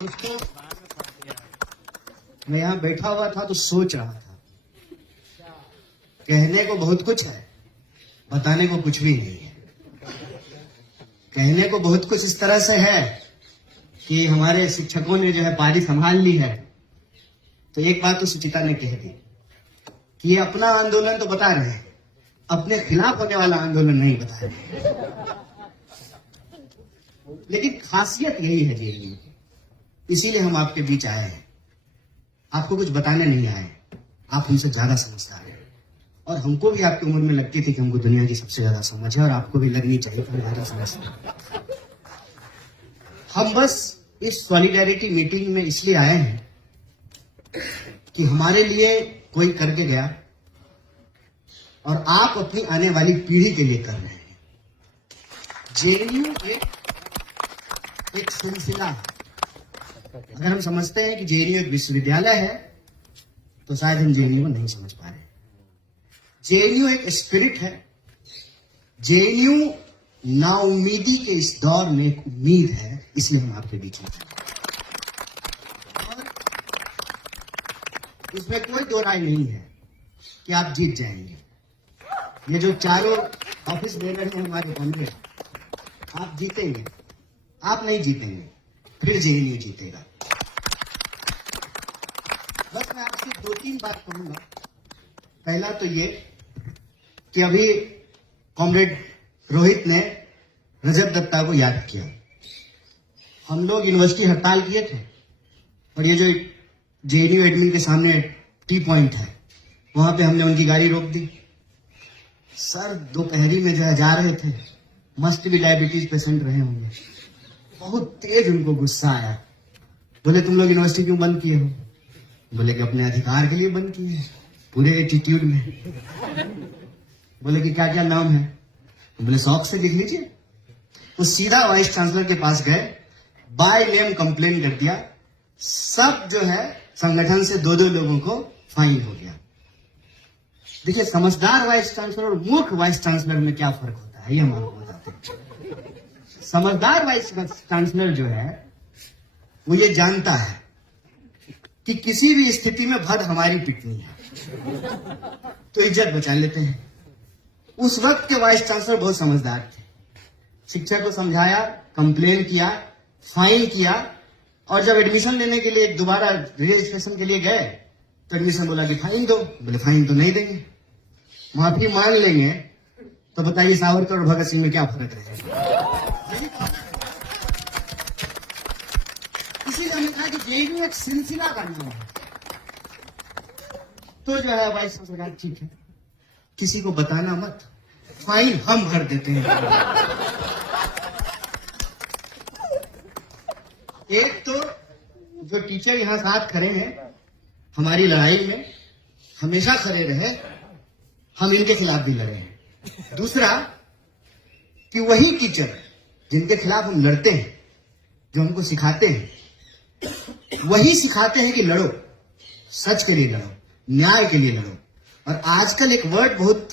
दोस्तों, मैं यहाँ बैठा हुआ था तो सोच रहा था, कहने को बहुत कुछ है, बताने को कुछ भी नहीं है। कहने को बहुत कुछ इस तरह से है कि हमारे शिक्षकों ने जो है पारी संभाल ली है। तो एक बात तो सुचिता ने कह दी कि ये अपना आंदोलन तो बता रहे हैं, अपने खिलाफ होने वाला आंदोलन नहीं बता रहे। लेकिन खासियत यही है जेल की, इसीलिए हम आपके बीच आए हैं। आपको कुछ बताने नहीं आए, आप हमसे ज्यादा समझदार हैं और हमको भी आपकी उम्र में लगती थी कि हमको दुनिया की सबसे ज्यादा समझ है और आपको भी लगनी चाहिए कि हम ज्यादा समझते हैं। हम बस इस सॉलिडेरिटी मीटिंग में इसलिए आए हैं कि हमारे लिए कोई करके गया और आप अपनी आने वाली पीढ़ी के लिए कर रहे हैं। जेएनयू एक सिलसिला है। अगर हम समझते हैं कि जेएनयू एक विश्वविद्यालय है तो शायद हम जेएनयू को नहीं समझ पा रहे। जेएनयू एक स्पिरिट है। जेएनयू नाउम्मीदी के इस दौर में एक उम्मीद है, इसलिए हम आपके बीच में और इसमें कोई दो राय नहीं है कि आप जीत जाएंगे। ये जो चारों ऑफिस बेनर हैं हमारे कॉमरेड, आप जीतेंगे। आप नहीं जीतेंगे, फिर जेएनयू जीतेगा। बस मैं आपसे दो तीन बात कहूंगा। पहला तो ये कि अभी कॉमरेड रोहित ने रजत दत्ता को याद किया। हम लोग यूनिवर्सिटी हड़ताल किए थे और ये जो जेएनयू एडमिन के सामने टी पॉइंट है, वहां पे हमने उनकी गाड़ी रोक दी। सर दोपहरी में जो है जा रहे थे, मस्ट भी डायबिटीज पेशेंट रहे होंगे। बहुत तेज उनको गुस्सा आया। बोले तुम लोग यूनिवर्सिटी क्यों बंद किए हो? बोले कि अपने अधिकार के लिए बंद किए हैं, पूरे एटीट्यूड में। बोले कि क्या क्या नाम है? बोले शौक से लिख लीजिए। वो सीधा वाइस चांसलर के पास गए, बाय नेम कंप्लेन कर दिया। सब जो है संगठन से दो लोगों को फाइन हो गया। देखिए, समझदार वाइस चांसलर और मूर्ख वाइस चांसलर में क्या फर्क होता है, ये हम आपको बताते हैं। समझदार वाइस चांसलर जो है वो ये जानता है कि किसी भी स्थिति में भद हमारी पिटनी है, तो इज्जत बचा लेते हैं। उस वक्त के वाइस चांसलर बहुत समझदार थे। शिक्षक को समझाया, कंप्लेन किया, फाइन किया और जब एडमिशन लेने के लिए दोबारा रजिस्ट्रेशन के लिए गए तो एडमिशन बोला कि फाइन दो। बोले फाइन तो नहीं देंगे, माफी मांग लेंगे। तो बताइए सावरकर और भगत सिंह में क्या फर्क रहेगा? इसीलिए हमने कहा कि जेएनयू एक सिलसिला का नाम है। तो जो है वाइस चांसलर, ठीक है, किसी को बताना मत, फाइन हम भर देते हैं। एक तो जो टीचर यहां साथ खड़े हैं, हमारी लड़ाई में हमेशा खड़े रहे, हम इनके खिलाफ भी लड़े हैं। दूसरा कि वही टीचर जिनके खिलाफ हम लड़ते हैं, जो हमको सिखाते हैं, वही सिखाते हैं कि लड़ो, सच के लिए लड़ो, न्याय के लिए लड़ो। और आजकल एक वर्ड बहुत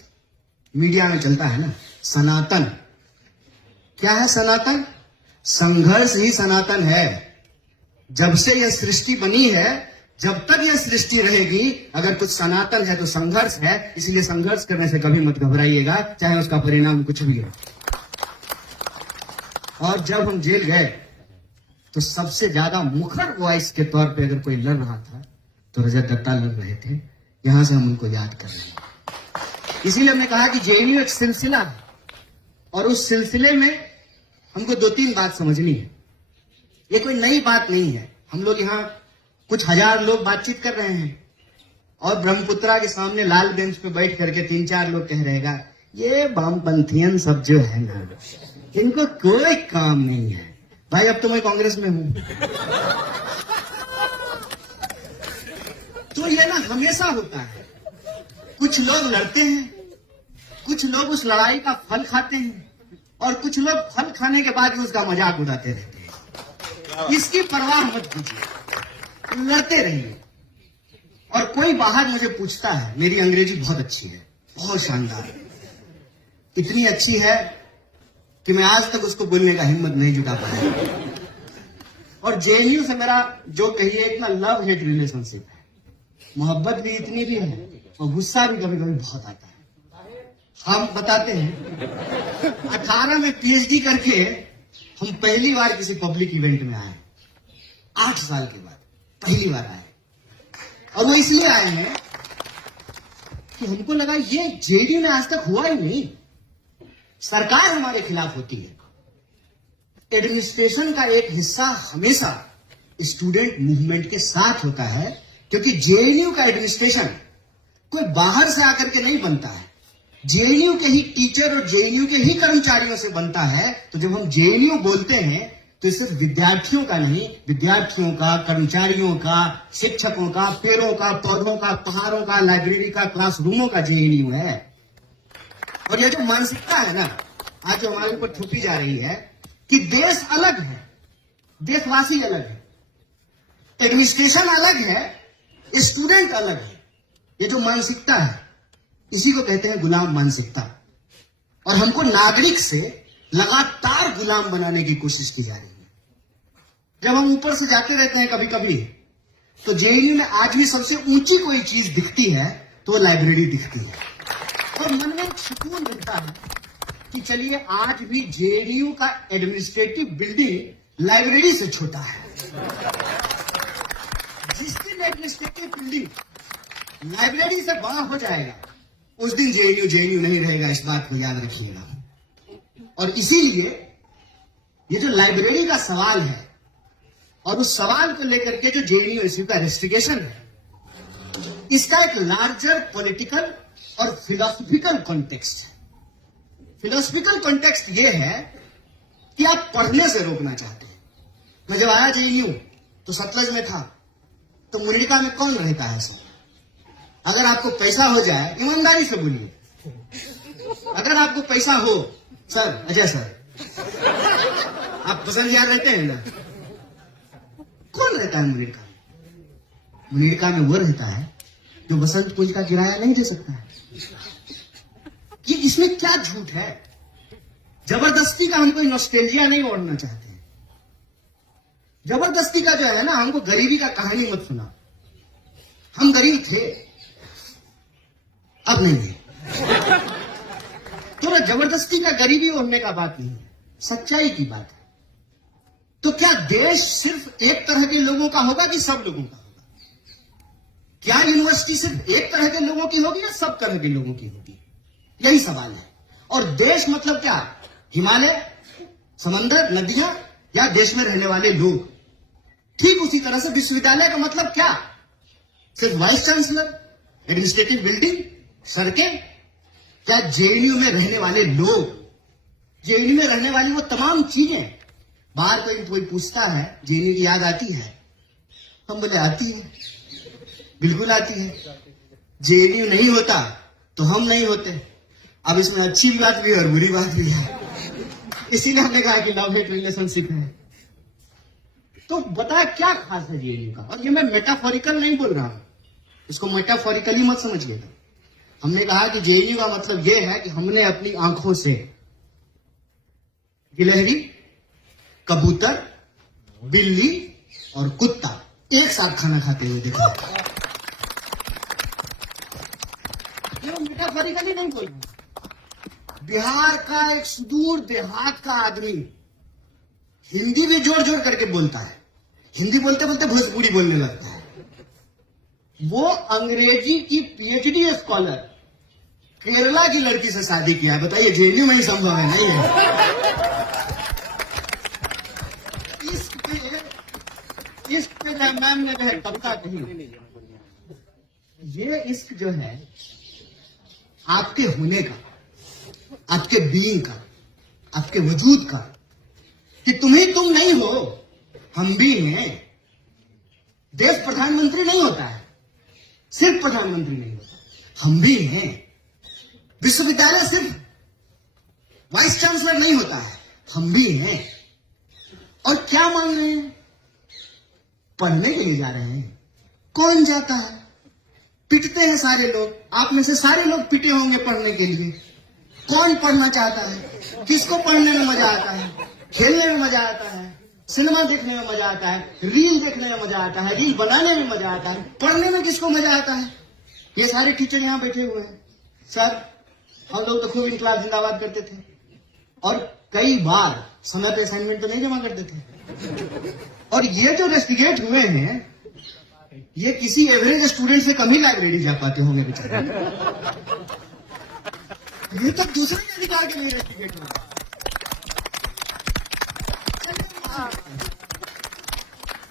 मीडिया में चलता है ना, सनातन। क्या है सनातन? संघर्ष ही सनातन है। जब से यह सृष्टि बनी है, जब तक यह सृष्टि रहेगी, अगर कुछ सनातन है तो संघर्ष है। इसलिए संघर्ष करने से कभी मत घबराइएगा, चाहे उसका परिणाम कुछ भी हो। और जब हम जेल गए तो सबसे ज्यादा मुखर वॉइस के तौर पे अगर कोई लड़ रहा था तो रजत दत्ता लड़ रहे थे। यहां से हम उनको याद कर रहे हैं। इसीलिए हमने कहा कि जेएनयू एक सिलसिला है और उस सिलसिले में हमको दो तीन बात समझनी है। ये कोई नई बात नहीं है। हम लोग यहाँ कुछ हजार लोग बातचीत कर रहे हैं और ब्रह्मपुत्रा के सामने लाल बेंच पे बैठ करके 3-4 लोग कह रहेगा ये वामपंथियन सब जो है ना, इनको कोई काम नहीं है। भाई अब तो मैं कांग्रेस में हूं। तो ये ना हमेशा होता है, कुछ लोग लड़ते हैं, कुछ लोग उस लड़ाई का फल खाते हैं और कुछ लोग फल खाने के बाद भी उसका मजाक उड़ाते रहते हैं। इसकी परवाह मत कीजिए, लड़ते रहिए। और कोई बाहर मुझे पूछता है, मेरी अंग्रेजी बहुत अच्छी है, बहुत शानदार, इतनी अच्छी है कि मैं आज तक उसको बोलने का हिम्मत नहीं जुटा पाया। और जेएनयू से मेरा जो कहिए एक ना लव हेट रिलेशनशिप है। मोहब्बत भी इतनी भी है और गुस्सा भी कभी कभी बहुत आता है। हम बताते हैं 18 में पीएचडी करके हम पहली बार किसी पब्लिक इवेंट में आए, 8 साल के बाद पहली बार आए। और वो इसलिए आए हैं कि हमको लगा ये जेडीयू में आज तक हुआ ही नहीं। सरकार हमारे खिलाफ होती है, एडमिनिस्ट्रेशन का एक हिस्सा हमेशा स्टूडेंट मूवमेंट के साथ होता है, क्योंकि जेएनयू का एडमिनिस्ट्रेशन कोई बाहर से आकर के नहीं बनता है, जेएनयू के ही टीचर और जेएनयू के ही कर्मचारियों से बनता है। तो जब हम जेएनयू बोलते हैं तो सिर्फ विद्यार्थियों का नहीं, विद्यार्थियों का, कर्मचारियों का, शिक्षकों का, पेड़ों का, पौधों का, पहाड़ों का, लाइब्रेरी का, क्लासरूमों का जेएनयू है। और ये जो मानसिकता है ना आज जो हमारे ऊपर थोपी जा रही है कि देश अलग है, देशवासी अलग है, एडमिनिस्ट्रेशन अलग है, स्टूडेंट अलग है, ये जो मानसिकता है इसी को कहते हैं गुलाम मानसिकता। और हमको नागरिक से लगातार गुलाम बनाने की कोशिश की जा रही है। जब हम ऊपर से जाते रहते हैं कभी कभी तो जेएनयू में आज भी सबसे ऊंची कोई चीज दिखती है तो वो लाइब्रेरी दिखती है, और मन में एक सुकून मिलता है कि चलिए आज भी जेएनयू का एडमिनिस्ट्रेटिव बिल्डिंग लाइब्रेरी से छोटा है। जिस दिन एडमिनिस्ट्रेटिव बिल्डिंग लाइब्रेरी से बड़ा हो जाएगा उस दिन जेएनयू नहीं रहेगा, इस बात को याद रखिएगा। और इसीलिए ये जो लाइब्रेरी का सवाल है और उस सवाल को लेकर के जो जेएनयू इश्यू का इन्वेस्टिगेशन है, इसका एक लार्जर पॉलिटिकल और फिलोसफिकल कॉन्टेक्स्ट है। फिलोसफिकल कॉन्टेक्स्ट ये है कि आप पढ़ने से रोकना चाहते हैं। मैं जब आया जेएनयू तो सतलज में था, तो मुनिका में कौन रहता है सर? अगर आपको पैसा हो जाए, ईमानदारी से बोलिए, अगर आपको पैसा हो, सर अजय सर आप पसंद याद रहते हैं ना, कौन रहता है मुनिका में? मुनिका में वो रहता है जो बसंत कुंज का किराया नहीं दे सकता है। ये इसमें क्या झूठ है? जबरदस्ती का हम कोई नॉस्टैल्जिया नहीं ओढ़ना चाहते हैं। जबरदस्ती का जो है ना, हमको गरीबी का कहानी मत सुना। हम गरीब थे, अब नहीं है। तो ना जबरदस्ती का गरीबी ओढ़ने का बात नहीं है, सच्चाई की बात है। तो क्या देश सिर्फ एक तरह के लोगों का होगा कि सब लोगों का होगा? क्या यूनिवर्सिटी सिर्फ एक तरह के लोगों की होगी या सब तरह के लोगों की होगी? यही सवाल है। और देश मतलब क्या? हिमालय, समंदर, नदियां, या देश में रहने वाले लोग? ठीक उसी तरह से विश्वविद्यालय का मतलब क्या? सिर्फ वाइस चांसलर, एडमिनिस्ट्रेटिव बिल्डिंग, सड़कें? क्या जेएनयू में रहने वाले लोग, जेएनयू में रहने वाली वो तमाम चीजें? बाहर कोई पूछता है जेएनयू की याद आती है? हम बोले आती है, बिल्कुल आती है। जेएनयू नहीं होता तो हम नहीं होते। अब इसमें अच्छी बात भी है और बुरी बात भी है, इसीलिए हमने कहा कि लव हेट रिलेशनशिप है। तो बता क्या खास है जेएनयू का? और ये मैं मेटाफोरिकल नहीं बोल रहा हूं, इसको मेटाफोरिकली मत समझिएगा। हमने कहा कि जेएनयू का मतलब यह है कि हमने अपनी आंखों से गिलहरी, कबूतर, बिल्ली और कुत्ता एक साथ खाना खाते हुए देखा। ये मेटाफोरिकली नहीं बोल रहा। बिहार का एक सुदूर देहात का आदमी हिंदी भी जोर जोर करके बोलता है, हिंदी बोलते बोलते भोजपुरी बोलने लगता है। वो अंग्रेजी की पीएचडी स्कॉलर केरला की लड़की से शादी किया है। बताइए जेएनयू में ही संभव है? नहीं है। इश्क पे मैम ने कहा कविता कही, ये इश्क जो है आपके होने का, आपके बीइंग का, आपके वजूद का, कि तुम ही तुम नहीं हो, हम भी हैं। देश प्रधानमंत्री नहीं होता है, सिर्फ प्रधानमंत्री नहीं होता, हम भी हैं। विश्वविद्यालय सिर्फ वाइस चांसलर नहीं होता है, हम भी हैं। और क्या मांग रहे हैं? पढ़ने के लिए जा रहे हैं। कौन जाता है? पिटते हैं सारे लोग, आप में से सारे लोग पिटे होंगे पढ़ने के लिए। कौन पढ़ना चाहता है? किसको पढ़ने में मजा आता है? खेलने में मजा आता है, सिनेमा देखने में मजा आता है, रील देखने में मजा आता है, रील बनाने में मजा आता है, पढ़ने में किसको मजा आता है? ये सारे टीचर यहाँ बैठे हुए हैं। सर, हम लोग तो खूब इनकलाब जिंदाबाद करते थे और कई बार समय पे असाइनमेंट तो नहीं जमा करते थे। और ये जो रेस्टिगेट हुए हैं, ये किसी एवरेज स्टूडेंट से कम ही लाइब्रेरी जा पाते होंगे बेचारे। ये तो दूसरे के अधिकार के लिए रेस्टिगेट हुआ।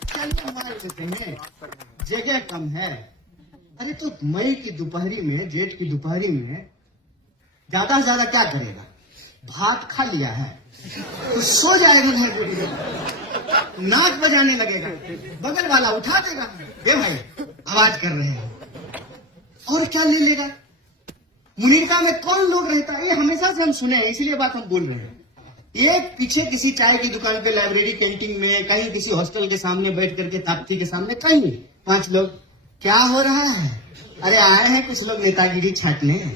चलिए मान लेते हैं जगह कम है। अरे तो मई की दोपहरी में, जेठ की दोपहरी में ज्यादा से ज्यादा क्या करेगा? भात खा लिया है तो सो जाएगा लाइब्रेरी में, नाच बजाने लगेगा, बगल वाला उठा देगा, ए भाई आवाज कर रहे हैं, और क्या ले लेगा? मुनीरका में कौन लोग रहता है? ये हमेशा से हम सुने हैं, इसीलिए बात हम बोल रहे हैं। एक पीछे किसी चाय की दुकान पे, लाइब्रेरी कैंटीन में, कहीं किसी हॉस्टल के सामने बैठ करके, ताप्ती के सामने, कहीं 5 लोग, क्या हो रहा है? अरे आए हैं कुछ लोग नेतागिरी छाटने,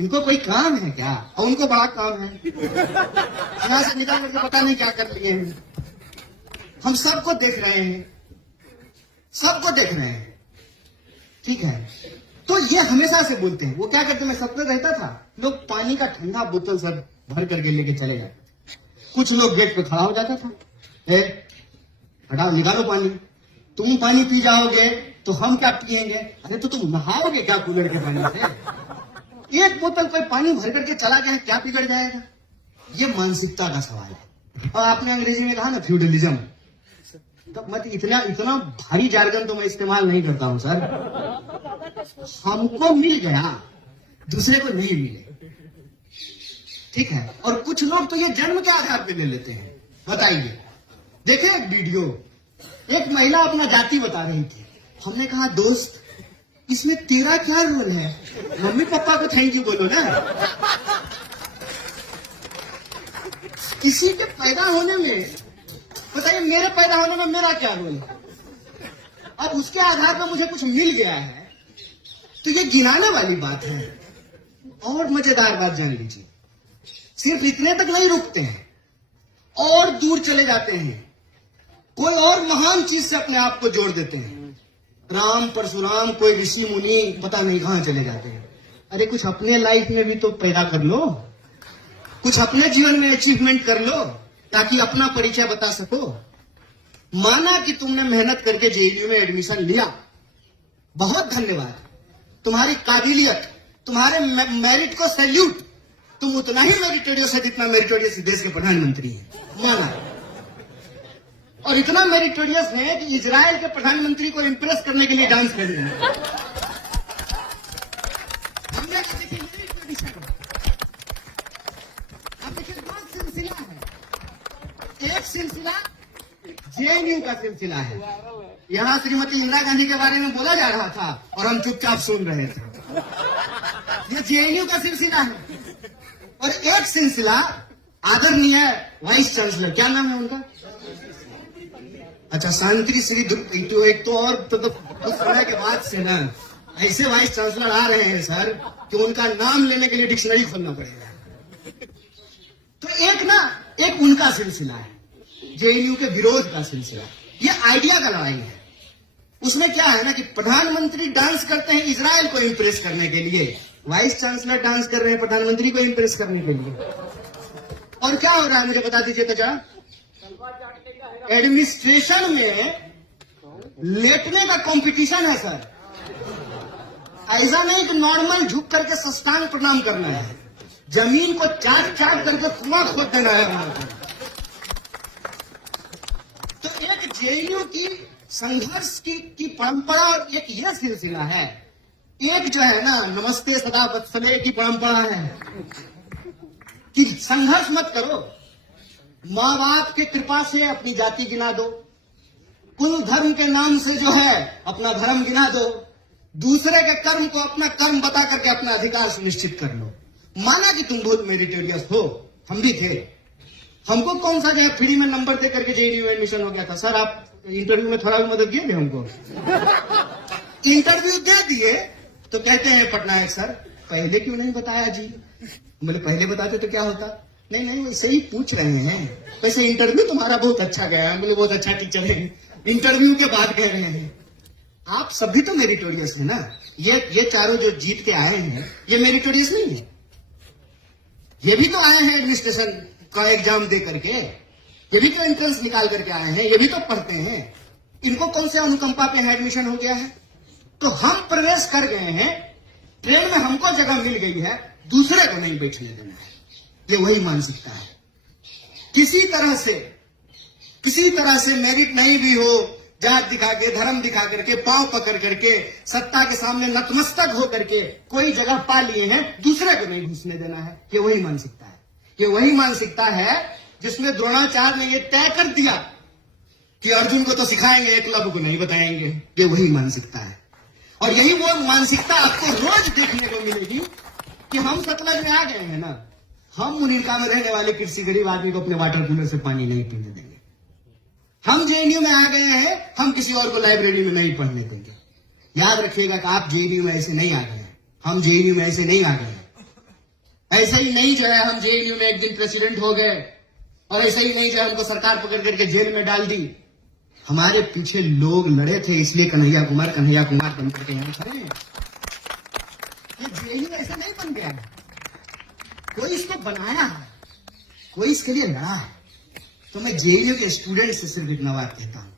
इनको कोई काम है क्या? और उनको बड़ा काम है, यहाँ से निकल करके पता नहीं क्या कर लिए हैं। हम सबको देख रहे हैं, सबको देख रहे हैं, ठीक है? तो ये हमेशा से बोलते हैं। वो क्या करते, मैं सपने रहता था, लोग पानी का ठंडा बोतल सब भर करके लेके चले जाते। कुछ लोग गेट पे खड़ा हो जाता था, हटाओ निकालो पानी, तुम पानी पी जाओगे तो हम क्या पिएंगे? अरे तो तुम नहाओगे क्या कूलर के पानी से? एक बोतल कोई पानी भर करके चला गया, क्या बिगड़ जाएगा? ये मानसिकता का सवाल है। और आपने अंग्रेजी में कहा ना फ्यूडलिज्म, तो मत इतना भारी जार्गन तो मैं इस्तेमाल नहीं करता हूं सर। हमको मिल गया, दूसरे को नहीं मिले, ठीक है? और कुछ लोग तो ये जन्म के आधार पे ले लेते हैं। बताइए, देखे एक वीडियो, एक महिला अपना जाति बता रही थी। हमने कहा दोस्त, इसमें तेरा क्या रोल है? मम्मी पापा को थैंक यू बोलो ना। किसी के पैदा होने में, बताइए मेरे पैदा होने में मेरा क्या रोल है? अब उसके आधार पर मुझे कुछ मिल गया है तो ये गिनाने वाली बात है। और मजेदार बात जान लीजिए, सिर्फ इतने तक नहीं रुकते हैं, और दूर चले जाते हैं, कोई और महान चीज से अपने आप को जोड़ देते हैं। राम परशुराम, कोई ऋषि मुनि, पता नहीं कहां चले जाते हैं। अरे कुछ अपने लाइफ में भी तो पैदा कर लो, कुछ अपने जीवन में अचीवमेंट कर लो, ताकि अपना परिचय बता सको। माना कि तुमने मेहनत करके जेईयू में एडमिशन लिया, बहुत धन्यवाद, तुम्हारी काबिलियत, तुम्हारे मेरिट को सैल्यूट। तुम उतना ही मेरिटोरियस है जितना मेरिटोरियस देश के प्रधानमंत्री हैं, माना। और इतना मेरिटोरियस है कि इजराइल के प्रधानमंत्री को इंप्रेस करने के लिए डांस कर रहे हैं। अब देखिए, 2 सिलसिला है। एक सिलसिला जेएनयू का सिलसिला है। यहाँ श्रीमती इंदिरा गांधी के बारे में बोला जा रहा था और हम चुपचाप सुन रहे थे। ये जेएनयू का सिलसिला है। और एक सिलसिला आदरणीय वाइस चांसलर, क्या नाम है उनका? अच्छा, शांति श्री एक तो और तो कुछ समय के बाद से ना ऐसे वाइस चांसलर आ रहे हैं सर कि उनका नाम लेने के लिए डिक्शनरी खोलना पड़ेगा। तो एक उनका सिलसिला है, जेएनयू के विरोध का सिलसिला। ये आइडिया का लड़ाई है। उसमें क्या है ना कि प्रधानमंत्री डांस करते हैं इजराइल को इंप्रेस करने के लिए, वाइस चांसलर डांस कर रहे हैं प्रधानमंत्री को इंप्रेस करने के लिए। और क्या हो रहा है मुझे बता दीजिए तो क्या? एडमिनिस्ट्रेशन में लेटने का कंपटीशन है सर। ऐसा नहीं कि नॉर्मल झुक करके साष्टांग प्रणाम करना है, जमीन को चाट चाट करके कुआं खोद देना है वहां पर। तो एक जेएनयू की संघर्ष की परंपरा और एक यह सिलसिला है। एक जो है ना नमस्ते सदा वत्सले की परंपरा है कि संघर्ष मत करो, माँ बाप की कृपा से अपनी जाति गिना दो, कुल धर्म के नाम से जो है अपना धर्म गिना दो, दूसरे के कर्म को अपना कर्म बता करके अपना अधिकार सुनिश्चित कर लो। माना कि तुम बहुत मेरिटोरियस हो, हम भी थे, हमको कौन सा जो है फ्री में नंबर दे करके जेईयू में एडमिशन हो गया था। सर आप इंटरव्यू में थोड़ा भी मदद किए थे हमको। इंटरव्यू दे दिए तो कहते हैं पटनायक सर पहले क्यों नहीं बताया जी? बोले पहले बताते तो क्या होता? नहीं वैसे ही पूछ रहे हैं। वैसे इंटरव्यू तुम्हारा बहुत अच्छा गया, बोले बहुत अच्छा टीचर है, इंटरव्यू के बाद कह रहे हैं। आप सभी तो मेरिटोरियस है ना। ये चारों जो जीत के आए हैं ये मेरिटोरियस नहीं है। ये भी तो आए हैं एडमिनिस्ट्रेशन का एग्जाम दे करके, ये भी तो एंट्रेंस निकाल करके आए हैं, ये भी तो पढ़ते हैं। इनको कौन से अनुकंपा पे एडमिशन हो गया है? तो हम प्रवेश कर गए हैं, ट्रेन में हमको जगह मिल गई है, दूसरे को नहीं बैठने देना है। ये वही मानसिकता है। किसी तरह से मेरिट नहीं भी हो, जात दिखा के, धर्म दिखा करके, पांव पकड़ करके, सत्ता के सामने नतमस्तक हो करके कोई जगह पा लिए हैं, दूसरे को नहीं घुसने देना है। ये वही मानसिकता है। ये वही मानसिकता है जिसमें द्रोणाचार्य ने ये तय कर दिया कि अर्जुन को तो सिखाएंगे, एकलव्य को नहीं बताएंगे। ये वही मानसिकता है। और यही वो मानसिकता आपको रोज देखने को मिलेगी कि हम सतलज में आ गए हैं ना, हम मुनीरका में रहने वाले किसी गरीब आदमी को अपने वाटर कूलर से पानी नहीं पीने देंगे। हम जेएनयू में आ गए हैं, हम किसी और को लाइब्रेरी में नहीं पढ़ने देंगे। याद रखिएगा कि आप जेएनयू में ऐसे नहीं आ गए हैं, हम जेएनयू में ऐसे नहीं आ गए हैं। ऐसे ही नहीं जो है हम जेएनयू में एक दिन प्रेसिडेंट हो गए, और ऐसे ही नहीं जो हमको सरकार पकड़ करके जेल में डाल दी। हमारे पीछे लोग लड़े थे, इसलिए कन्हैया कुमार बन करके यहां खड़े हैं। ये जेएनयू ऐसे नहीं बन गया है, कोई इसको बनाया है, कोई इसके लिए लड़ा है। तो मैं जेएनयू के स्टूडेंट से सिर्फ इतना बात कहता हूं,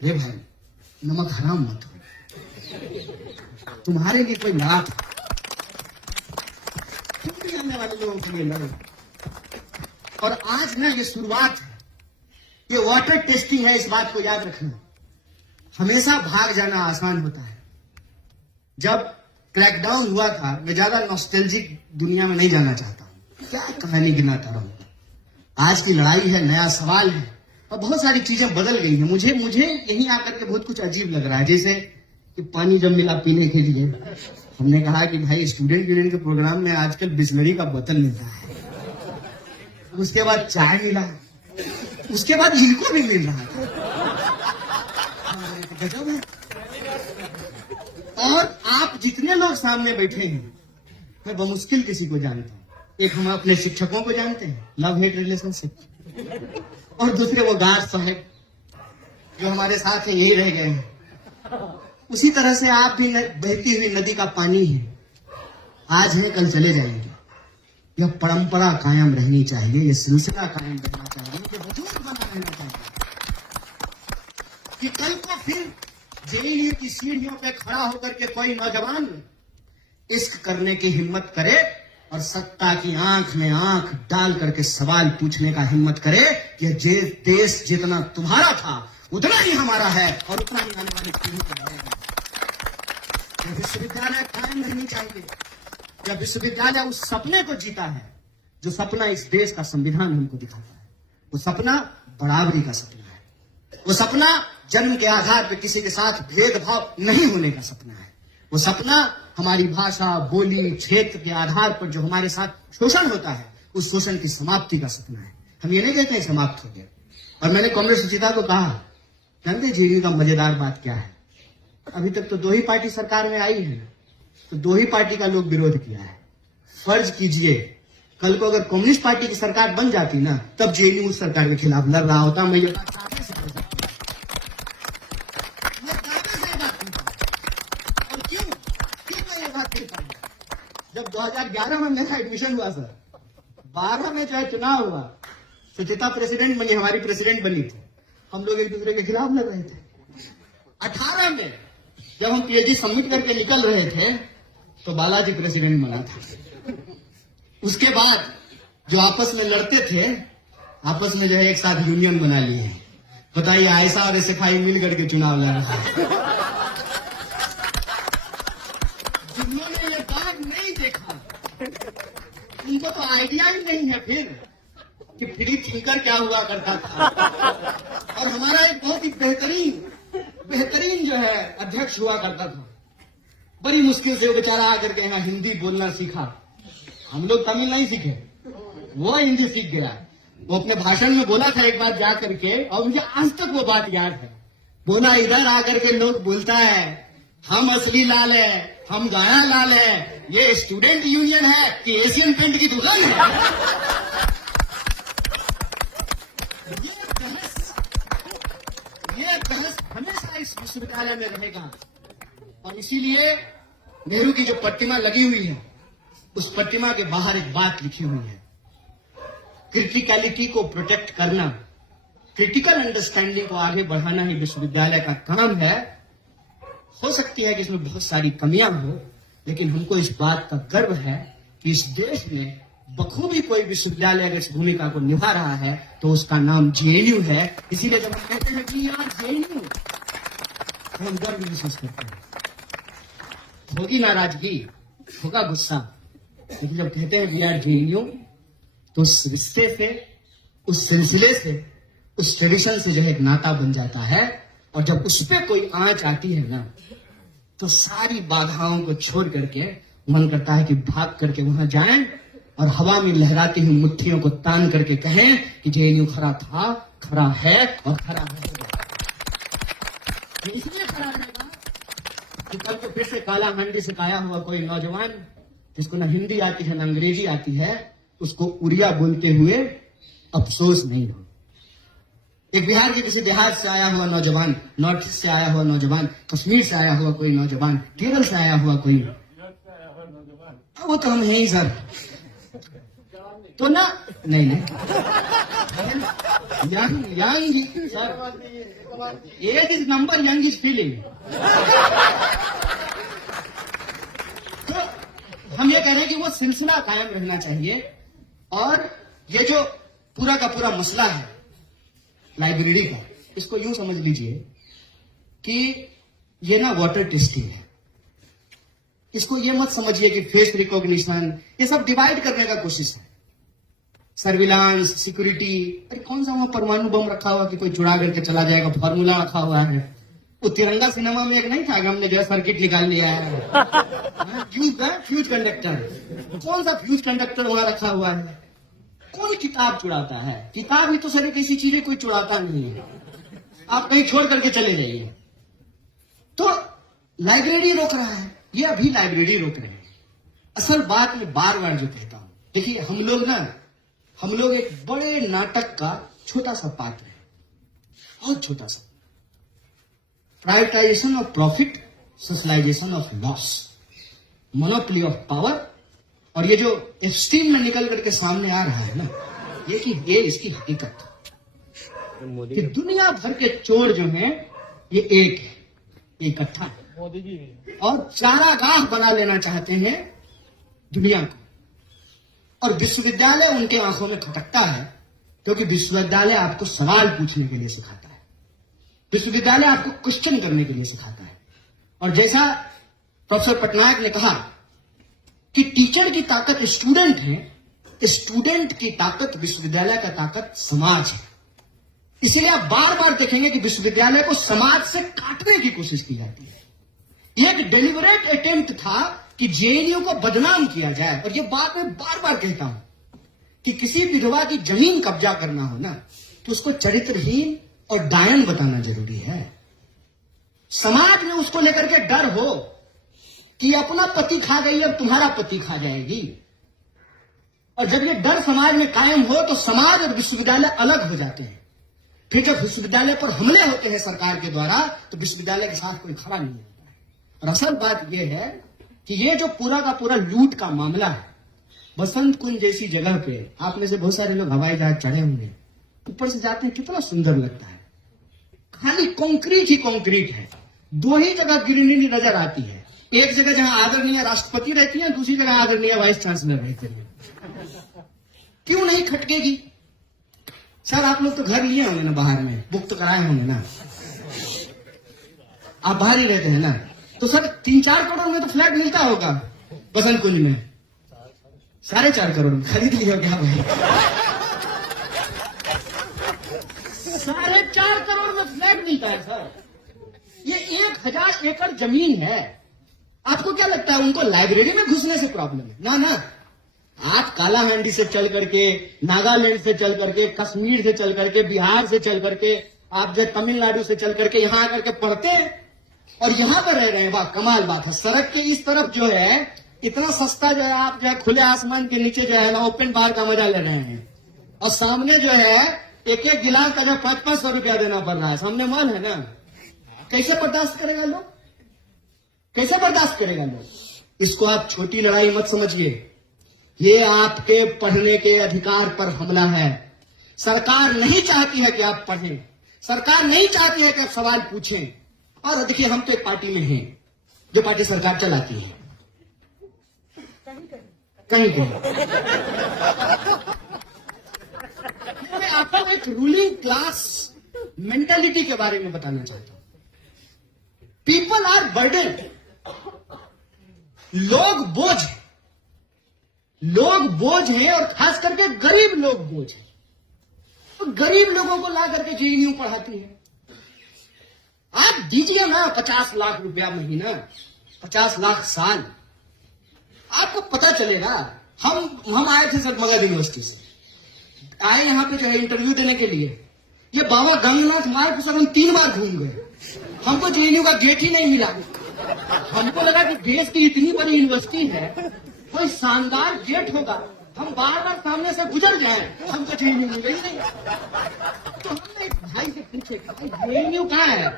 रे भाई नमक हराम मत हो। तुम्हारे लिए कोई लड़ा था, तुम भी आने वाले लोगों के लिए लड़ो। और आज ना ये शुरुआत है, ये वाटर टेस्टिंग है, इस बात को याद रखना। हमेशा भाग जाना आसान होता है। जब क्रैकडाउन हुआ था, मैं ज्यादा नॉस्टैल्जिक दुनिया में नहीं जाना चाहता हूं, क्या कहानी गिनाता रहूं। आज की लड़ाई है, नया सवाल है, और बहुत सारी चीजें बदल गई हैं। मुझे यहीं आकर के बहुत कुछ अजीब लग रहा है। जैसे कि पानी जब मिला पीने के लिए, हमने कहा कि भाई स्टूडेंट यूनियन के प्रोग्राम में आजकल बिस्लरी का बोतल मिलता है, उसके बाद चाय मिला, उसके बाद इनको भी मिल रहा है। गजब है। और आप जितने लोग सामने बैठे हैं, मैं बमुश्किल किसी को जानता हूं। एक हम अपने शिक्षकों को जानते हैं, लव हेट रिलेशनशिप, और दूसरे वो गार्ड साहब जो हमारे साथ हैं, यही रह गए हैं। उसी तरह से आप भी बहती हुई नदी का पानी है, आज है कल चले जाएंगे। यह परंपरा कायम रहनी चाहिए, यह सिलसिला कायम रहना चाहिए, यह वजूद बना रहना चाहिए कि कल को फिर जेएनयू की सीढ़ियों पे खड़ा होकर के कोई नौजवान इश्क करने की हिम्मत करे और सत्ता की आंख में आंख डाल करके सवाल पूछने का हिम्मत करे कि ये देश जितना तुम्हारा था उतना ही हमारा है और उतना ही आने वाली पीढ़ी का रहेगा। विश्वविद्यालय कायम रहनी चाहिए। यह विश्वविद्यालय उस सपने को जीता है जो सपना इस देश का संविधान हमको दिखाता है। वो सपना बराबरी का सपना है। वो सपना जन्म के आधार पर किसी के साथ भेदभाव नहीं होने का सपना है। वो सपना हमारी भाषा, बोली, क्षेत्र के आधार पर जो हमारे साथ शोषण होता है, उस शोषण की समाप्ति का सपना है। हम ये नहीं कहते हैं समाप्त हो गया। और मैंने कांग्रेस सुचिता को कहा, जानते जेडीयू का मजेदार बात क्या है, अभी तक तो 2 ही पार्टी सरकार में आई है, तो 2 ही पार्टी का लोग विरोध किया है। फर्ज कीजिए कल को अगर कम्युनिस्ट पार्टी की सरकार बन जाती ना, तब जेडीयू उस सरकार के खिलाफ लड़ रहा होता। मैं ये बात दावे से कहता हूं। और क्यों मैं ये बात कहता हूं? जब 2011 में मेरा एडमिशन हुआ सर, 12 में जो है चुनाव हुआ, सुचिता प्रेसिडेंट बनी, हमारी प्रेसिडेंट बनी थी, हम लोग एक दूसरे के खिलाफ लड़ रहे थे। 18 में जब हम पीएचडी सबमिट करके निकल रहे थे, तो बालाजी प्रेसिडेंट बना था। उसके बाद जो आपस में लड़ते थे, आपस में जो है एक साथ यूनियन बना लिए। बताइए, आयशा और एसएफआई मिल करके चुनाव लड़ रहा है। जिन्होंने ये बात नहीं देखा, उनको तो आइडिया ही नहीं है फिर कि फ्री थिंकर क्या हुआ करता था। और हमारा एक बहुत ही बेहतरीन जो है अध्यक्ष हुआ करता था। बड़ी मुश्किल से वो बेचारा आकर के यहाँ हिंदी बोलना सीखा। हम लोग तमिल नहीं सीखे, वो हिंदी सीख गया। वो अपने भाषण में बोला था एक बार जा करके, और मुझे आज तक वो बात याद है। बोला, इधर आकर के लोग बोलता है हम असली लाल है, हम गाया लाल है, ये स्टूडेंट यूनियन है कि एशियन पेंट की दुकान है। ये बहस हमेशा इस विश्वविद्यालय में रहेगा। और इसीलिए नेहरू की जो प्रतिमा लगी हुई है, उस प्रतिमा के बाहर एक बात लिखी हुई है, क्रिटिकलिटी को प्रोटेक्ट करना, क्रिटिकल अंडरस्टैंडिंग को आगे बढ़ाना ही विश्वविद्यालय का काम है। हो सकती है कि इसमें बहुत सारी कमियां हो, लेकिन हमको इस बात का गर्व है कि इस देश में बखूबी कोई विश्वविद्यालय अगर इस भूमिका को निभा रहा है तो उसका नाम जेएनयू है। इसीलिए जब हम कहते हैं कि यार जेएनयू, तो हम गर्व महसूस करते हैं। होगी नाराजगी, होगा गुस्सा, लेकिन जब कहते हैं कि यार जेएनयू, तो उस रिश्ते से, उस सिलसिले से, उस ट्रेडिशन से जो है एक नाता बन जाता है। और जब उस पर कोई आंच आती है ना, तो सारी बाधाओं को छोड़ करके मन करता है कि भाग करके वहां जाएं और हवा में लहराती हुई मुट्ठियों को तान करके कहें कि जेएनयू खरा था, खरा है और खरा रहेगा। इसलिए खरा रहेगा कि कल को फिर से काला हांडी से आया हुआ कोई नौजवान जिसको ना हिंदी आती है ना अंग्रेजी आती है, उसको उड़िया बोलते हुए अफसोस नहीं हो। एक बिहार के किसी देहात से आया हुआ नौजवान, नॉर्थ ईस्ट से आया हुआ नौजवान, कश्मीर से आया हुआ कोई नौजवान, केरल से आया हुआ कोई, वो तो हम है ही सर, तो ना नहीं young sir, age is number, young is feeling. तो हम ये कह रहे हैं कि वो सिलसिला कायम रहना चाहिए। और ये जो पूरा का पूरा मसला है लाइब्रेरी का, इसको यूं समझ लीजिए कि ये ना वाटर टेस्टिंग है। इसको ये मत समझिए कि फेस रिकॉग्निशन, ये सब डिवाइड करने का कोशिश है। सर्विलांस, सिक्योरिटी, अरे कौन सा वहां परमाणु बम रखा हुआ कि कोई चुरा करके चला जाएगा, फॉर्मूला रखा हुआ है। वो तिरंगा सिनेमा में एक नहीं था कि हमने जो है सर्किट निकाल लिया है, फ्यूज कंडक्टर, कौन सा फ्यूज कंडक्टर वहां रखा हुआ है? कोई किताब चुराता है? किताब ही तो सर किसी चीजें कोई चुराता नहीं है, आप कहीं छोड़ करके चले जाइए। तो लाइब्रेरी रोक रहा है, ये अभी लाइब्रेरी रोक रहे हैं। असल बात मैं बार बार जो कहता हूं, देखिए हम लोग एक बड़े नाटक का छोटा सा पात्र है, बहुत छोटा सा। Privatisation of profit, socialisation of loss, monopoly of power. और ये जो एप्स्टीन में निकल करके सामने आ रहा है ना, ये इसकी हकीकत कि दुनिया भर के चोर जो हैं ये एक है, इकट्ठा है और चारागाह बना लेना चाहते हैं दुनिया को। और विश्वविद्यालय उनके आंखों में खटकता है, क्योंकि विश्वविद्यालय आपको सवाल पूछने के लिए सिखाता है, विश्वविद्यालय आपको क्वेश्चन करने के लिए सिखाता है। और जैसा प्रोफेसर पटनायक ने कहा कि टीचर की ताकत स्टूडेंट है, स्टूडेंट की ताकत विश्वविद्यालय का ताकत समाज है। इसीलिए आप बार बार देखेंगे कि विश्वविद्यालय को समाज से काटने की कोशिश की जाती है। एक डेलिबरेट अटेम्प्ट था कि जेएनयू को बदनाम किया जाए। और ये बात मैं बार बार कहता हूं कि किसी विधवा की जमीन कब्जा करना हो ना, तो उसको चरित्रहीन और डायन बताना जरूरी है। समाज में उसको लेकर के डर हो कि अपना पति खा गई, अब तुम्हारा पति खा जाएगी। और जब ये डर समाज में कायम हो तो समाज और विश्वविद्यालय अलग हो जाते हैं। फिर जब विश्वविद्यालय पर हमले होते हैं सरकार के द्वारा, तो विश्वविद्यालय के साथ कोई खड़ा नहीं होता है। और असल बात यह है कि ये जो पूरा का पूरा लूट का मामला है, बसंत कुंज जैसी जगह पे आप में से बहुत सारे लोग हवाई जहाज चढ़े होंगे, ऊपर से जाते हैं कितना सुंदर लगता है। खाली कंक्रीट ही कंक्रीट है। दो ही जगह ग्रीनरी नजर आती है, एक जगह जहां आदरणीय राष्ट्रपति रहती है, दूसरी जगह आदरणीय वाइस चांसलर रहते हैं। क्यों नहीं खटकेगी? सर आप लोग तो घर लिए होंगे ना, बाहर में बुक तो कराए होंगे ना, आप बाहर ही रहते हैं ना, तो सर 3-4 करोड़ में तो फ्लैट मिलता होगा बसंत कुंज में। 4.5 करोड़ में खरीद लिया क्या भाई? 4.5 करोड़ में फ्लैट मिलता है सर। ये 1000 एकड़ जमीन है। आपको क्या लगता है उनको लाइब्रेरी में घुसने से प्रॉब्लम है? ना ना, आप कालाहांडी से चल करके, नागालैंड से चल करके, कश्मीर से चल करके, बिहार से चल करके, आप जो तमिलनाडु से चल करके यहां आकर के पढ़ते हैं और यहां पर रह रहे हैं। वाह कमाल बात है। सड़क के इस तरफ जो है इतना सस्ता जो है, आप जो है खुले आसमान के नीचे जो है ना ओपन बार का मजा ले रहे हैं, और सामने जो है एक एक गिलास का जब 500-500 रुपया देना पड़ रहा है, सामने माल है ना, कैसे बर्दाश्त करेगा लोग? कैसे बर्दाश्त करेगा लोग? इसको आप छोटी लड़ाई मत समझिए, ये आपके पढ़ने के अधिकार पर हमला है। सरकार नहीं चाहती है कि आप पढ़ें, सरकार नहीं चाहती है कि आप सवाल पूछें। और देखिए, हम तो एक पार्टी में हैं जो पार्टी सरकार चलाती है, कहीं मैं आपको एक रूलिंग क्लास मेंटालिटी के बारे में बताना चाहता हूं। पीपल आर बर्डन, लोग बोझ हैं, लोग बोझ हैं, और खास करके गरीब लोग बोझ हैं। तो गरीब लोगों को ला करके जेएनयू पढ़ाती है। आप दीजिए ना 50 लाख रुपया महीना, 50 लाख साल, आपको पता चलेगा। हम आए थे सर मगध यूनिवर्सिटी से, आए यहाँ पे जो है इंटरव्यू देने के लिए। ये बाबा गंगनाथ मार्ग सर हम 3 बार घूम गए, हमको जेएनयू का गेट ही नहीं मिला। हमको लगा कि देश की इतनी बड़ी यूनिवर्सिटी है, कोई शानदार गेट होगा, हम बार बार सामने से गुजर जाए, हमको जेएनयू मिला ही नहीं। तो हमने एक भाई से पूछे, जेएनयू कहाँ है?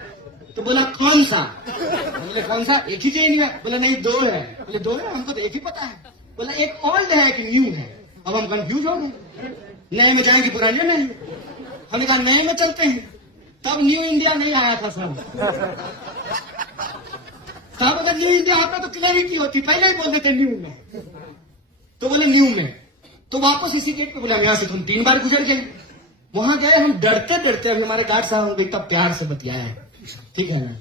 तो बोला कौन सा? बोले कौन सा? एक ही जेएनयू है। बोला नहीं 2 है। बोले 2 है, हमको तो एक ही पता है। बोला एक ओल्ड है एक न्यू है। अब हम कंफ्यूज हो गए, नए में जाएंगे पुराने में। हमने कहा नए में चलते हैं। तब न्यू इंडिया नहीं आया था सर, तब अगर न्यू इंडिया आता तो क्लैरिटी होती, पहले ही बोल देते न्यू में। तो बोले न्यू में, तो वापस इसी गेट पे बोला यहां से तुम 3 बार गुजर गए। वहां गए हम डरते डरते, अभी हमारे गार्ड साहब हमको इतना प्यार से बतियाया है, ठीक है ना।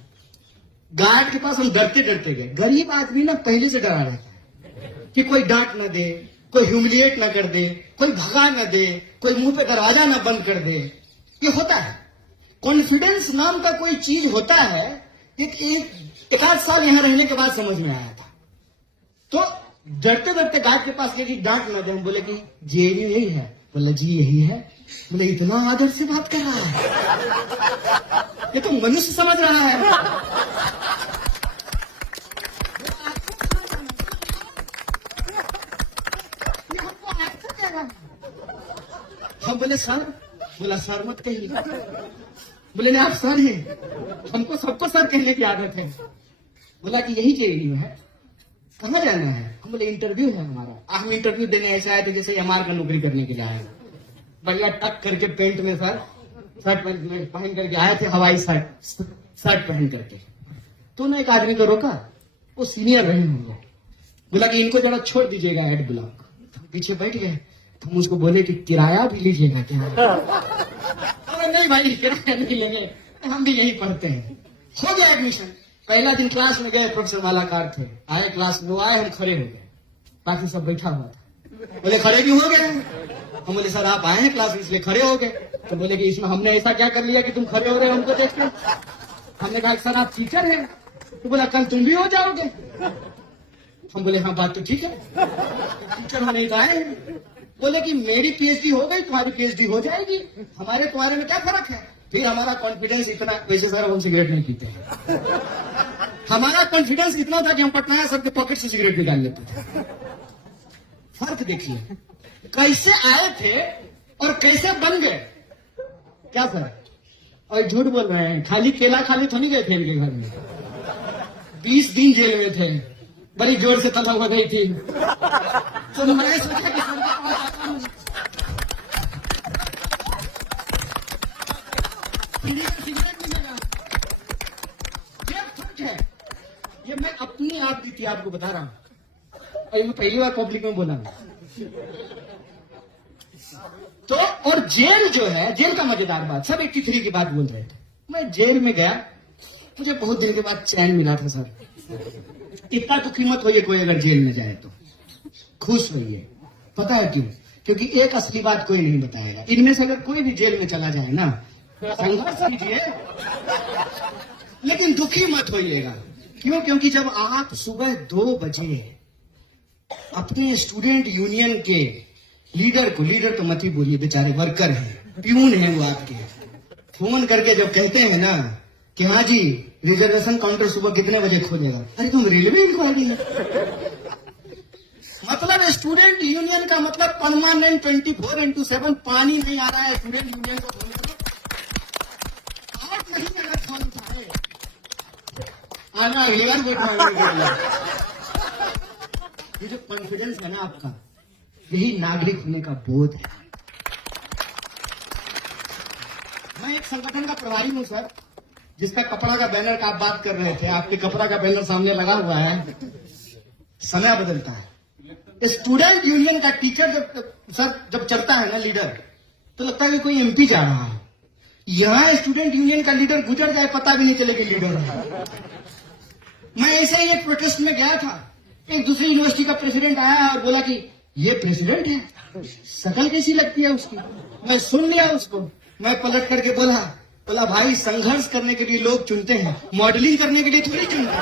गार्ड के पास हम डरते डरते गए। गरीब आदमी ना पहले से डरा रहता है कि कोई डांट न दे, कोई ह्यूमिलिएट न कर दे, कोई भगा न दे, कोई मुंह पे दरवाजा न बंद कर दे। ये होता है, कॉन्फिडेंस नाम का कोई चीज होता है। एक आध साल यहां रहने के बाद समझ में आया था। तो डरते डरते गार्ड के पास गए कि डांट न दे। हम बोले कि जेएनयू यही है? बोले जी यही है। बोले इतना आदर से बात कर रहा है, ये तो मनुष्य समझ रहा है। हम बोले सर, बोला सर मत कहिए। बोले नहीं आप सर हैं, हमको सबको सर कहने की आदत है। बोला कि यही जेएनयू है, कहाँ जाना है? हम बोले इंटरव्यू है हमारा। हम इंटरव्यू देने ऐसे आए थे जैसे एमआर का नौकरी करने के लिए आए, बढ़िया टक करके पेंट में सर, शर्ट पहन करके आए थे, हवाई शर्ट पहन करके। तो ना एक आदमी को रोका, वो सीनियर रहे होंगे, बोला कि इनको जरा छोड़ दीजिएगा हेड ब्लॉक। पीछे बैठ गए। हम उसको बोले कि किराया भी लीजिएगा क्या? अरे नहीं भाई किराया नहीं लेंगे, हम भी यही पढ़ते हैं। हो गया एडमिशन। पहला दिन क्लास में गए, प्रोफेसर मालाकार थे, आए क्लास में, वो आए, हम खड़े हो गए, बाकी सब बैठा हुआ था। बोले खड़े क्यों हो गए? हम बोले सर आप आए हैं क्लास में इसलिए खड़े हो गए। तो बोले कि इसमें हमने ऐसा क्या कर लिया कि तुम खड़े हो रहे हो हमको देख के? हमने कहा सर आप टीचर हैं। तो बोला कल तुम भी हो जाओगे। हम बोले हाँ बात तो ठीक है, टीचर होने तो आए हैं। बोले कि मेरी पीएचडी हो गई, तुम्हारी पीएचडी हो जाएगी, हमारे तुम्हारे में क्या फर्क है? फिर हमारा कॉन्फिडेंस इतना, वैसे सर हम सिगरेट नहीं पीते हैं, हमारा कॉन्फिडेंस इतना था कि हम पटना सर के पॉकेट से सिगरेट निकाल लेते थे। फर्क देखिए, कैसे आए थे और कैसे बन गए। क्या सर? और झूठ बोल रहे हैं, खाली केला खाली तो नहीं गए थे इनके घर में, 20 दिन जेल में थे, बड़ी जोर से तलब हो गई थी। तो मैंने सोचा कि सिगरेट मिलेगा, ये फर्क है। ये मैं अपनी आप बीती आपको बता रहा हूं, और ये मैं पहली बार पब्लिक में बोला हूं। तो और जेल जो है, जेल का मजेदार बात, सब 83 की बात बोल रहे थे। मैं जेल में गया, मुझे बहुत दिन के बाद चैन मिला था सर। इतना तो कीमत होइए कोई अगर जेल में जाए तो, खुश होइए। पता है क्यों? क्योंकि एक असली बात कोई नहीं बताएगा। इनमें से अगर कोई भी जेल में चला जाए ना, संघर्ष कीजिए लेकिन दुखी मत होइएगा। क्यों? क्योंकि जब आप सुबह 2 बजे अपने स्टूडेंट यूनियन के लीडर को, लीडर तो मत ही बोलिए, बेचारे वर्कर हैं, प्यून है वो आपके, फोन करके जब कहते हैं ना कि हाँ जी रिजर्वेशन काउंटर सुबह कितने बजे खोलेगा, अरे तुम रेलवे इंक्वायरी है, मतलब स्टूडेंट यूनियन का मतलब परमानेंट 24/7 पानी नहीं आ रहा है स्टूडेंट यूनियन को फोन करो। 8 महीने में फोन उठाए आना अगली बार वोट मांगने के लिए। ये जो कॉन्फिडेंस है ना आपका, यही नागरिक होने का बोध है। मैं एक संगठन का प्रभारी हूं सर, जिसका कपड़ा का बैनर का आप बात कर रहे थे, आपके कपड़ा का बैनर सामने लगा हुआ है। समय बदलता है। स्टूडेंट यूनियन का टीचर जब चलता है ना लीडर, तो लगता है कि कोई एमपी जा रहा है। यहां स्टूडेंट यूनियन का लीडर गुजर जाए पता भी नहीं चले कि लीडर है। मैं ऐसे ही एक प्रोटेस्ट में गया था, एक दूसरी यूनिवर्सिटी का प्रेसिडेंट आया और बोला कि ये प्रेसिडेंट है, शकल कैसी लगती है उसकी। मैं सुन लिया उसको, मैं पलट करके बोला भाई संघर्ष करने के लिए लोग चुनते हैं, मॉडलिंग करने के लिए थोड़ी चुनते हैं।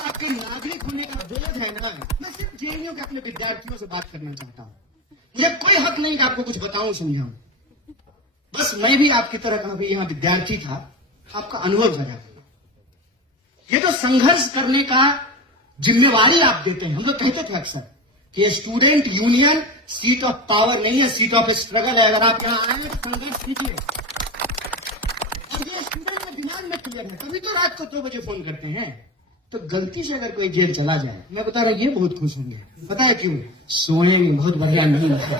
आपके नागरिक होने का बोध है ना। मैं सिर्फ जेएनयू के अपने विद्यार्थियों से बात करना चाहता हूं। मुझे कोई हक नहीं कि आपको कुछ बताऊं समझाऊं, बस मैं भी आपकी तरह का भी यहाँ विद्यार्थी था, आपका अनुभव साझा करना। ये तो संघर्ष करने का जिम्मेवारी आप देते हैं। हम लोग कहते थे अक्सर कि student union seat of power नहीं है, सीट ऑफ स्ट्रगल है। अगर आप यहाँ आए तो संघर्ष कीजिए। और ये स्टूडेंट के दिमाग में क्लियर है, तभी तो रात को 2 बजे फोन करते हैं। तो गलती से अगर कोई जेल चला जाए, मैं बता रहा हूं, ये बहुत खुश होंगे। पता है क्यों? सोएंगे बहुत बढ़िया नींद है,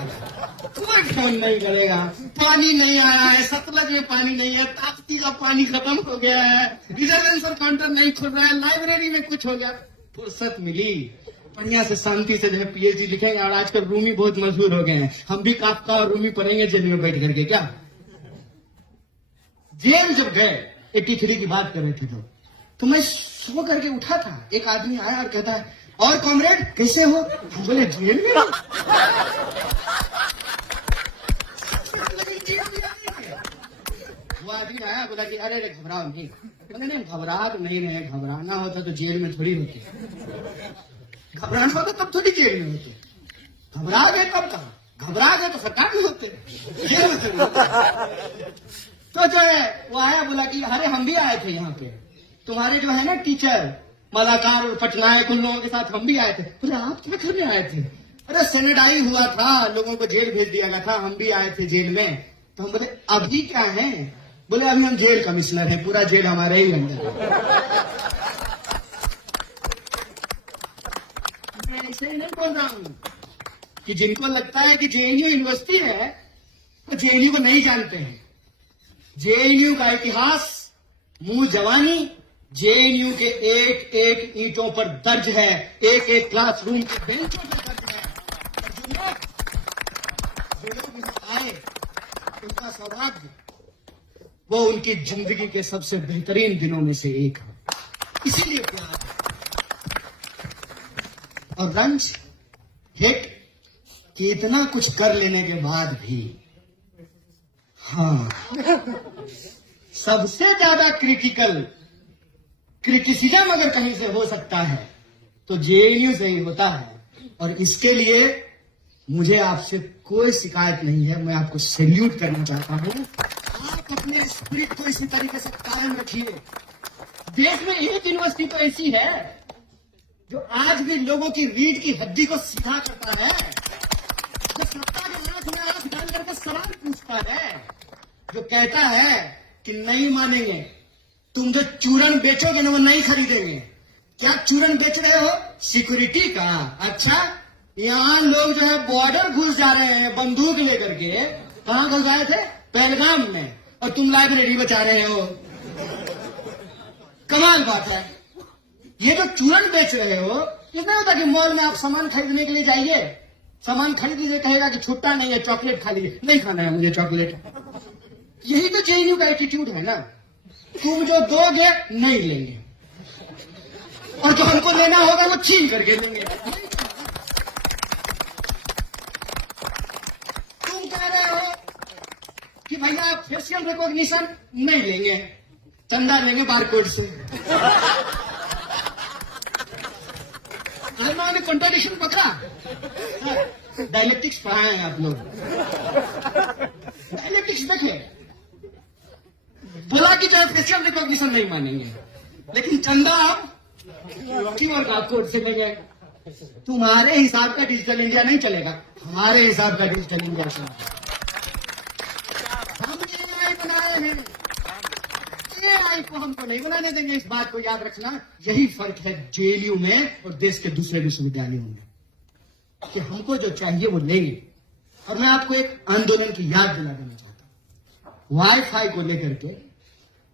कोई फोन नहीं करेगा। पानी नहीं आया है, सतलज में पानी नहीं है, ताप्ती का पानी खत्म हो गया है, रिजर्वेशन काउंटर नहीं खुल रहा है, लाइब्रेरी में कुछ हो गया, फुर्सत मिली, बढ़िया से शांति से जो है पीएचडी लिखेंगे। और आजकल रूमी बहुत मशहूर हो गए हैं, हम भी काफका और रूमी पढ़ेंगे जेल में बैठ करके। क्या जेल जब गए 83 की बात कर रहे थे तो मैं सो करके उठा था, एक आदमी आया और कहता है, और कॉमरेड कैसे हो? हम बोले जेल में। वो आदमी आया, बोला कि अरे घबराओ नहीं। बोले नहीं घबरा तो नहीं रहे, घबराना होता तो जेल में थोड़ी होती, घबराना होता तब थोड़ी जेल में होते। घबरा गए तब कहा, घबरा गए तो सरकार में होते, जेल में थोड़ी होते। तो जो है वो आया, बोला कि अरे हम भी आए थे यहाँ पे, तुम्हारे जो है ना टीचर मलाकार और पटनायक, उन लोगों के साथ हम भी आए थे। बोले आप क्या करने आए थे? अरे सैनिटाइज हुआ था, लोगों को जेल भेज दिया गया था, हम भी आए थे जेल में। तो हम बोले अभी क्या है? बोले अभी हम जेल कमिश्नर हैं, पूरा जेल हमारे ही अंदर है। मैं ऐसे ही नहीं बोल रहा हूं कि जिनको लगता है कि जेएनयू यूनिवर्सिटी है तो जेएनयू को नहीं जानते हैं। जेएनयू का इतिहास, मुंह जवानी जेएनयू के एक एक ईंटों पर दर्ज है, एक एक क्लासरूम के बेंचों पर दर्ज है। और जो लोग यहाँ आए, उनका सौभाग्य, वो उनकी जिंदगी के सबसे बेहतरीन दिनों में से एक है, इसीलिए प्यार है। और रंज हिट कि इतना कुछ कर लेने के बाद भी, हाँ, सबसे ज्यादा क्रिटिसिज्म अगर कहीं से हो सकता है तो जेएनयू से ही होता है। और इसके लिए मुझे आपसे कोई शिकायत नहीं है, मैं आपको सैल्यूट करना चाहता हूं। आप अपने स्पिरिट को इसी तरीके से कायम रखिए। देश में एक यूनिवर्सिटी तो ऐसी है जो आज भी लोगों की रीढ़ की हड्डी को सीधा करता है, जो सत्ता के आंख में आंख डाल करके सवाल पूछता है, जो कहता है कि नहीं मानेंगे, तुम जो चूरन बेचोगे ना वो नहीं खरीदेंगे। क्या चूरन बेच रहे हो? सिक्योरिटी का। अच्छा, यहाँ लोग जो है बॉर्डर घुस जा रहे हैं बंदूक लेकर के। कहां घुस आए थे? पहलगाम में, और तुम लाइब्रेरी बचा रहे हो। कमाल बात है। ये जो चूरन बेच रहे हो, इसमें होता कि मॉल में आप सामान खरीदने के लिए जाइए, सामान खरीद लीजिए, कहेगा कि छुट्टा नहीं है, चॉकलेट खा लीजिए। नहीं खाना है मुझे चॉकलेट। यही तो जेएनयू का एटीट्यूड है ना, तुम जो दोगे नहीं लेंगे, और जो हमको लेना होगा वो छीन करके लेंगे। तुम कह रहे हो कि भैया फेशियल रिकॉग्निशन नहीं लेंगे, चंदा लेंगे बारकोड से। मैंने कॉन्ट्राडिक्शन पकड़ा। डायलेक्टिक्स पढ़ाए हैं आप लोग, डायलेक्टिक्स देखे। बोला कि जो फेशियल रिकॉग्निशन नहीं मानेंगे, लेकिन चंदा आप क्यों कोर्ट से ले गए? तुम्हारे हिसाब का डिजिटल इंडिया नहीं चलेगा, हमारे हिसाब का डिजिटल इंडिया चलेगा। हम AI बनाए हैं, AI को हमको नहीं बनाने देंगे, इस बात को याद रखना। यही फर्क है JNU में और देश के दूसरे विश्वविद्यालयों में, कि हमको जो चाहिए वो लेंगे। और मैं आपको एक आंदोलन की याद दिला देना चाहता हूं। वाईफाई को लेकर के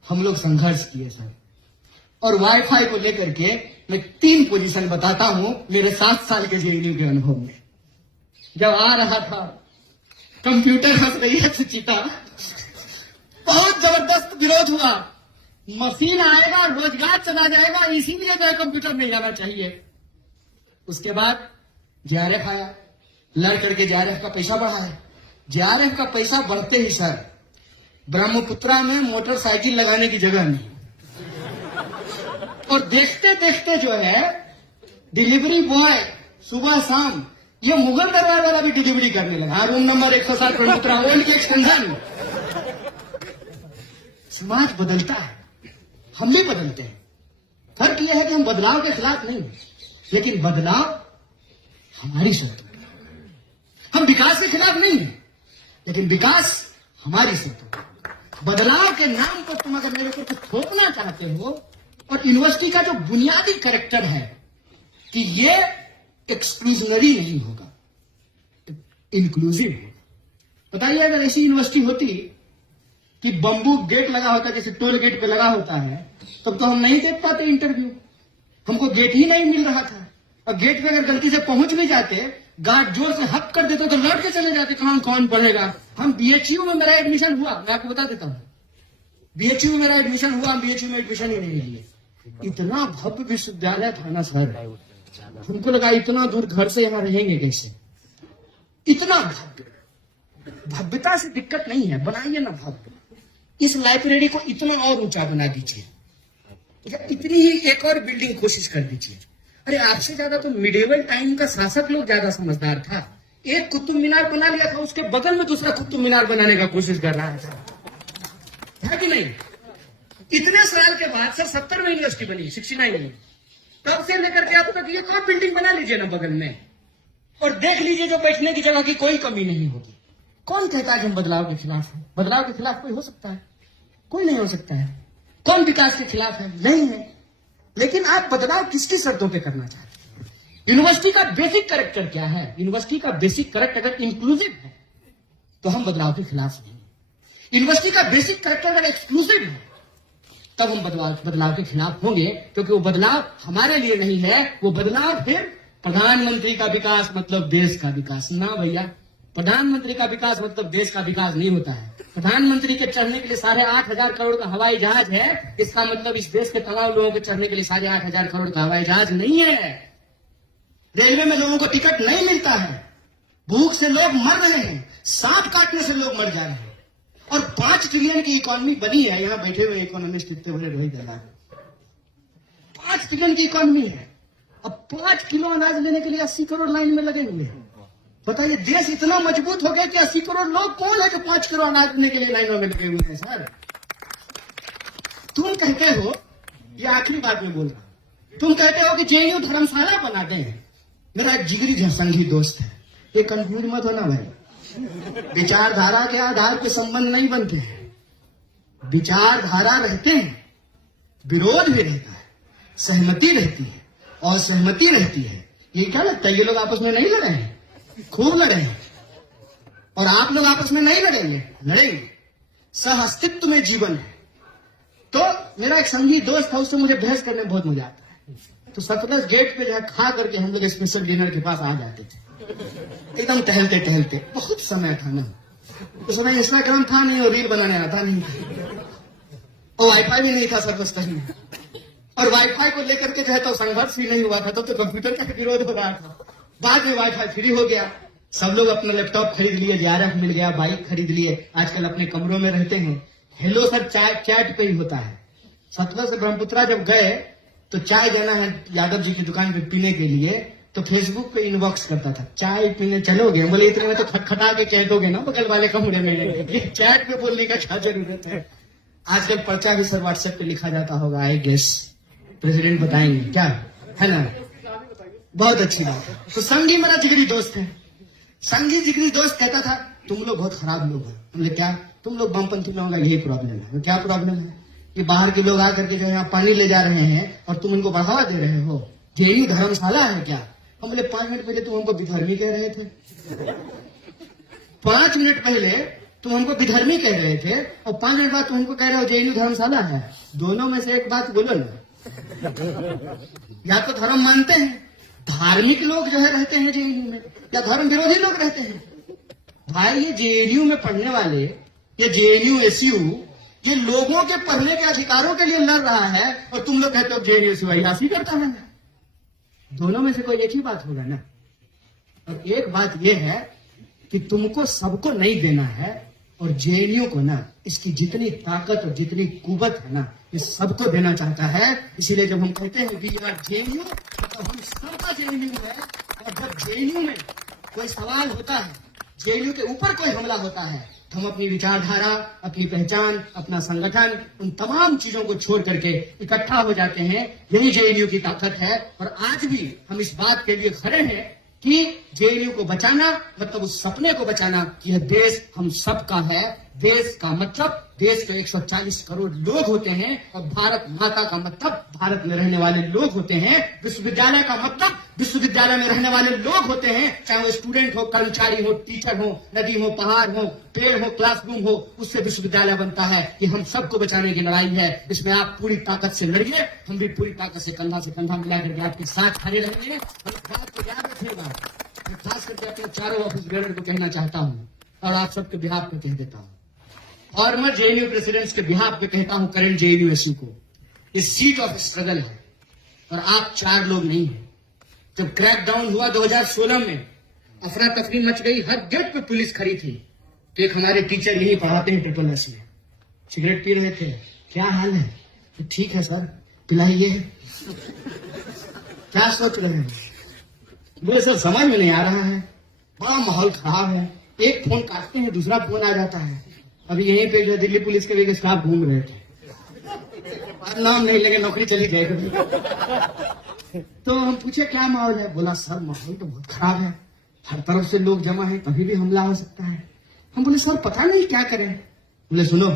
हम लोग संघर्ष किए सर, और वाईफाई को लेकर के मैं 3 पोजीशन बताता हूं मेरे 7 साल के JNU के अनुभव में। जब आ रहा था, कंप्यूटर हंस रही है सुचिता, बहुत जबरदस्त विरोध हुआ। मशीन आएगा, रोजगार चला जाएगा, इसीलिए जो कंप्यूटर नहीं आना चाहिए। उसके बाद JRF आया, लड़ करके JRF का पैसा बढ़ा है। JRF का पैसा बढ़ते ही सर ब्रह्मपुत्रा में मोटरसाइकिल लगाने की जगह नहीं, और देखते देखते जो है डिलीवरी बॉय सुबह शाम ये मुगल दरबार वाला भी डिलीवरी करने लगा। रूम नंबर 107 ब्रह्मपुत्रा, ओल्ड के एक्सटेंशन। समाज बदलता है, हम भी बदलते हैं। फर्क यह है कि हम बदलाव के खिलाफ नहीं हैं, लेकिन बदलाव हमारी शर्तों पर। हम विकास के खिलाफ नहीं हैं, लेकिन विकास हमारी शर्तों पर। बदलाव के नाम पर तुम अगर मेरे को कुछ थोपना चाहते हो, और यूनिवर्सिटी का जो बुनियादी कैरेक्टर है कि ये एक्सक्लूजनरी नहीं होगा, इंक्लूसिव होगा। बताइए अगर ऐसी यूनिवर्सिटी होती कि बंबू गेट लगा होता, जैसे टोल गेट पे लगा होता है, तब तो हम नहीं देख पाते इंटरव्यू। हमको गेट ही नहीं मिल रहा था, और गेट पे अगर गलती से पहुंच भी जाते, गार्ड जोर से हक कर देते तो लौट के चले जाते, कौन पढ़ेगा। हम BHU में मेरा एडमिशन हुआ, मैं आपको बता देता हूं, BHU में मेरा एडमिशन हुआ, हम BHU में एडमिशन ही नहीं लिए। इतना भव्य विश्वविद्यालय था ना सर, हमको लगा इतना दूर घर से यहां रहेंगे कैसे। इतना भव्य, भव्यता से दिक्कत नहीं है, बनाइए ना भव्य। इस लाइब्रेरी को इतना और ऊंचा बना दीजिए, या इतनी ही एक और बिल्डिंग कोशिश कर दीजिए। अरे आपसे ज्यादा तो मिडिवल टाइम का शासक लोग ज्यादा समझदार था। एक कुतुब मीनार बना लिया था, उसके बगल में दूसरा कुतुब मीनार बनाने का कोशिश कर रहा है कि नहीं। इतने साल के बाद सर 70 में यूनिवर्सिटी बनी, 69 में, तब से लेकर के अब तक एक और बिल्डिंग बना लीजिए ना बगल में, और देख लीजिए जो बैठने की जगह की कोई कमी नहीं होगी। कौन कहता है कि हम बदलाव के खिलाफ हैं? बदलाव के खिलाफ कोई हो सकता है? कोई नहीं हो सकता है। कौन विकास के खिलाफ है? नहीं है। लेकिन आप बदलाव किसकी शर्तों पे करना चाहते हैं? यूनिवर्सिटी का बेसिक कैरेक्टर क्या है? यूनिवर्सिटी का बेसिक कैरेक्टर अगर इंक्लूसिव है तो हम बदलाव के खिलाफ नहीं। यूनिवर्सिटी का बेसिक कैरेक्टर अगर एक्सक्लूसिव है तब हम बदलाव के खिलाफ होंगे, क्योंकि वो बदलाव हमारे लिए नहीं है। वो बदलाव फिर प्रधानमंत्री का विकास मतलब देश का विकास ना भैया। प्रधानमंत्री का विकास मतलब देश का विकास नहीं होता है। प्रधानमंत्री के चढ़ने के लिए 8,500 करोड़ का हवाई जहाज है, इसका मतलब इस देश के तमाम लोगों के चढ़ने के लिए 8,500 करोड़ का हवाई जहाज नहीं है। रेलवे में लोगों को टिकट नहीं मिलता है, भूख से लोग मर रहे हैं, सांप काटने से लोग मर जा रहे हैं, और 5 ट्रिलियन की इकोनॉमी बनी है। यहां बैठे हुए इकोनॉमिस्ट इतने बड़े रोहित दलाल, 5 ट्रिलियन की इकोनॉमी है। अब 5 किलो अनाज लेने के लिए 80 करोड़ लाइन में लगे हुए हैं। बताइए देश इतना मजबूत हो गया कि 80 करोड़ लोग कौन है जो 5 किलो अनाज लेने के लिए लाइनों में लगे हुए हैं। सर तुम कहते हो, ये आखिरी बात में बोल रहा हूं, तुम कहते हो कि JNU धर्मशाला बनाते हैं। मेरा एक जिगरी संगी दोस्त है, ये कंफ्यूज मत होना भाई। विचारधारा के आधार पर संबंध नहीं बनते हैं, विचारधारा रहते हैं, विरोध भी रहता है, सहमति रहती है, और सहमति रहती है। ये क्या लगता है ये लोग आपस में नहीं लड़े हैं? खूब लड़े हैं। और आप लोग आपस में नहीं लड़ेंगे, लड़ेंगे। सह अस्तित्व में जीवन है। तो मेरा एक संगी दोस्त था, उससे मुझे बहस करने में बहुत मजा आता है। तो सतलज गेट पे जो खा करके हम लोग स्पेशल डिनर के पास आ जाते थे, एकदम टहलते टहलते। बहुत समय था ना, उस समय इंस्टाग्राम था नहीं और रील बनाने आता नहीं था, और वाईफाई भी नहीं था सर्वस्तरी में। और वाईफाई को लेकर के जो है तो संघर्ष भी नहीं हुआ था, तो कंप्यूटर का विरोध हो रहा था। बाद में वाईफाई फ्री हो गया, सब लोग अपना लैपटॉप खरीद लिए, JRF मिल गया, बाइक खरीद लिए, आजकल अपने कमरों में रहते हैं। हेलो सर चैट पे ही होता है। सतलज से ब्रह्मपुत्रा जब गए तो चाय जाना है यादव जी की दुकान पे पीने के लिए, तो फेसबुक पे इनबॉक्स करता था, चाय पीने चलोगे? बोले इतने में तो खटखटा के कह दोगे ना बगल वाले कमरे में, चैट पे बोलने का क्या जरूरत है। आजकल पर्चा भी सर व्हाट्सएप पे लिखा जाता होगा, आई गेस। प्रेसिडेंट बताएंगे, क्या है ना? बहुत अच्छी बात है। तो संघी मेरा जिगरी दोस्त है। संघी जिगरी दोस्त कहता था तुम लोग बहुत खराब लोग हो। हमने क्या? तुम लोग वामपंथी लोगों का यही प्रॉब्लम है। तो क्या प्रॉब्लम है? कि बाहर के लोग आकर के जो यहाँ पानी ले जा रहे हैं और तुम उनको बढ़ावा दे रहे हो। जेयू धर्मशाला है क्या? हम बोले 5 मिनट पहले तुम हमको विधर्मी कह रहे थे। 5 मिनट पहले तुम हमको विधर्मी कह रहे थे और 5 मिनट बाद तुम हमको कह रहे हो जेयू धर्मशाला है। दोनों में से एक बात बोलो ना। या तो धर्म मानते हैं, धार्मिक लोग जो है रहते हैं जेएनयू में, या धर्म विरोधी लोग रहते हैं। भाई ये जेएनयू में पढ़ने वाले, ये जेएनयू एसयू, ये लोगों के पढ़ने के अधिकारों के लिए लड़ रहा है और तुम लोग कहते हो जेएनयू एसयू अयाशी करता है। दोनों में से कोई एक ही बात होगा ना। और एक बात यह है कि तुमको सबको नहीं देना है और जेएनयू को ना इसकी जितनी ताकत और जितनी कुवत है ना ये सबको देना चाहता है। इसीलिए जब हम कहते हैं वी आर जेएनयू तो हम सबका जेएनयू है। और जब जेएनयू में कोई सवाल होता है, जेएनयू के ऊपर कोई हमला होता है, तो हम अपनी विचारधारा, अपनी पहचान, अपना संगठन, उन तमाम चीजों को छोड़ करके इकट्ठा हो जाते हैं। यही जेएनयू की ताकत है। और आज भी हम इस बात के लिए खड़े हैं कि जेएनयू को बचाना मतलब उस सपने को बचाना कि यह देश हम सबका है। देश का मतलब देश के 140 करोड़ लोग होते हैं और भारत माता का मतलब भारत में रहने वाले लोग होते हैं। विश्वविद्यालय का मतलब विश्वविद्यालय में रहने वाले लोग होते हैं, चाहे वो स्टूडेंट हो, कर्मचारी हो, टीचर हो, नदी हो, पहाड़ हो, पेड़ हो, क्लासरूम हो, उससे विश्वविद्यालय बनता है। ये हम सबको बचाने की लड़ाई है। इसमें आप पूरी ताकत से लड़िए, हम भी पूरी ताकत से कंधा मिला करके आपके साथ खड़े रहेंगे। हम बात को याद रखिएगा। मैं खास करके अपने चारों ऑफिस बेरर को कहना चाहता हूँ और आप सबके बिहाफ पे कह देता हूँ, और मैं जेएनयू प्रेसिडेंट्स के बिहाफ पे कहता हूं करंट जेएनयू एसयू को, ये सीट ऑफ स्ट्रगल है और आप 4 लोग नहीं हैं। जब क्रैकडाउन हुआ 2016 में, अफरा तफरी मच गई, हर गेट पे पुलिस खड़ी थी। तो एक हमारे टीचर यही पढ़ाते हैं ट्रिपल एस में, सिगरेट पी रहे थे। क्या हाल है? तो ठीक है सर, पिलाइए। क्या सोच रहे हैं? बोले सर समझ में नहीं आ रहा है, बड़ा माहौल खराब है। एक फोन काटते हैं दूसरा फोन आ जाता है। अभी यहीं पे जो दिल्ली पुलिस के भी स्टाफ घूम रहे थे, नाम नहीं लेंगे, नौकरी चली जाएगी। तो हम पूछे क्या माहौल है? बोला सर माहौल तो बहुत खराब है, हर तरफ से लोग जमा है, कभी भी हमला हो सकता है। हम बोले सर पता नहीं क्या करें। बोले सुनो,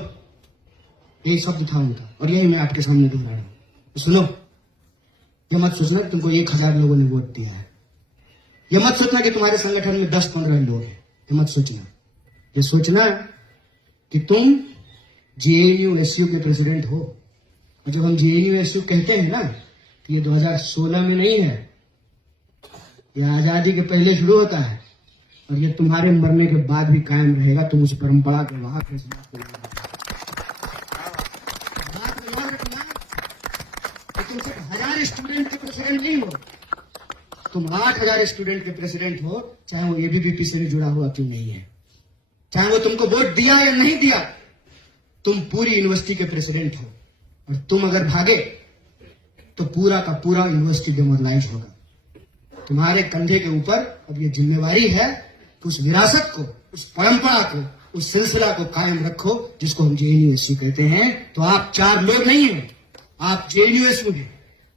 यही शब्द था उनका और यही मैं आपके सामने दोहरा रहा हूं। सुनो, ये मत सोचना कि तुमको 1000 लोगों ने वोट दिया है, ये मत सोचना कि तुम्हारे संगठन में 10-15 लोग हैं, ये मत सोचना। ये सोचना कि तुम जेएनयू एसयू के प्रेसिडेंट हो। और जब हम जेएनयू एसयू कहते हैं ना तो ये 2016 में नहीं है, ये आजादी के पहले शुरू होता है और ये तुम्हारे मरने के बाद भी कायम रहेगा। तुम उस परंपरा के वहां के तुम सिर्फ 1000 स्टूडेंट के प्रेसिडेंट नहीं हो, तुम 8000 स्टूडेंट के प्रेसिडेंट हो, चाहे वो एबीवीपी से जुड़ा हुआ क्यों नहीं है, चाहे वो तुमको वोट दिया या नहीं दिया, तुम पूरी यूनिवर्सिटी के प्रेसिडेंट हो। और तुम अगर भागे तो पूरा का पूरा यूनिवर्सिटी डिमोरलाइज होगा। तुम्हारे कंधे के ऊपर अब ये जिम्मेवारी है कि उस विरासत को, उस परंपरा को, उस सिलसिला को कायम रखो जिसको हम जेएनयू एसयू कहते हैं। तो आप 4 लोग नहीं हैं, आप जेएनयू एसयू हैं।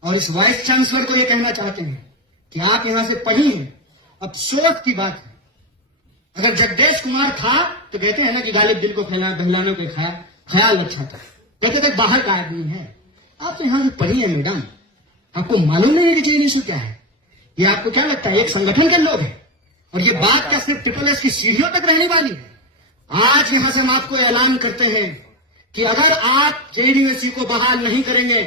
और इस वाइस चांसलर को ये कहना चाहते हैं कि आप यहां से पढ़ी हैं। अब सोच की बात है, अगर जगदेश कुमार था तो कहते हैं ना कि गालिब दिल को बहलाने को ख्याल अच्छा था, कहते थे बाहर का आदमी है। आप तो यहां से पढ़ी है मैडम, आपको मालूम नहीं है कि जेएनयू क्या है? ये आपको क्या लगता है एक संगठन के लोग हैं? और ये बात क्या सिर्फ ट्रिपल एस की सीढ़ियों तक रहने वाली है? आज यहां से हम आपको ऐलान करते हैं कि अगर आप जेएनयू को बहाल नहीं करेंगे,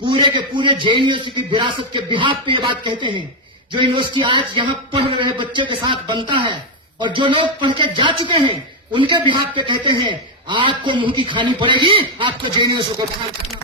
पूरे के पूरे जेएनयू की विरासत के बिहाफ पे ये बात कहते हैं। जो यूनिवर्सिटी आज यहाँ पढ़ रहे बच्चे के साथ बनता है और जो लोग पढ़ के जा चुके हैं उनके बिहाफ पे कहते हैं आपको मुंह की खानी पड़ेगी, आपको जेएनयू को बहाल करना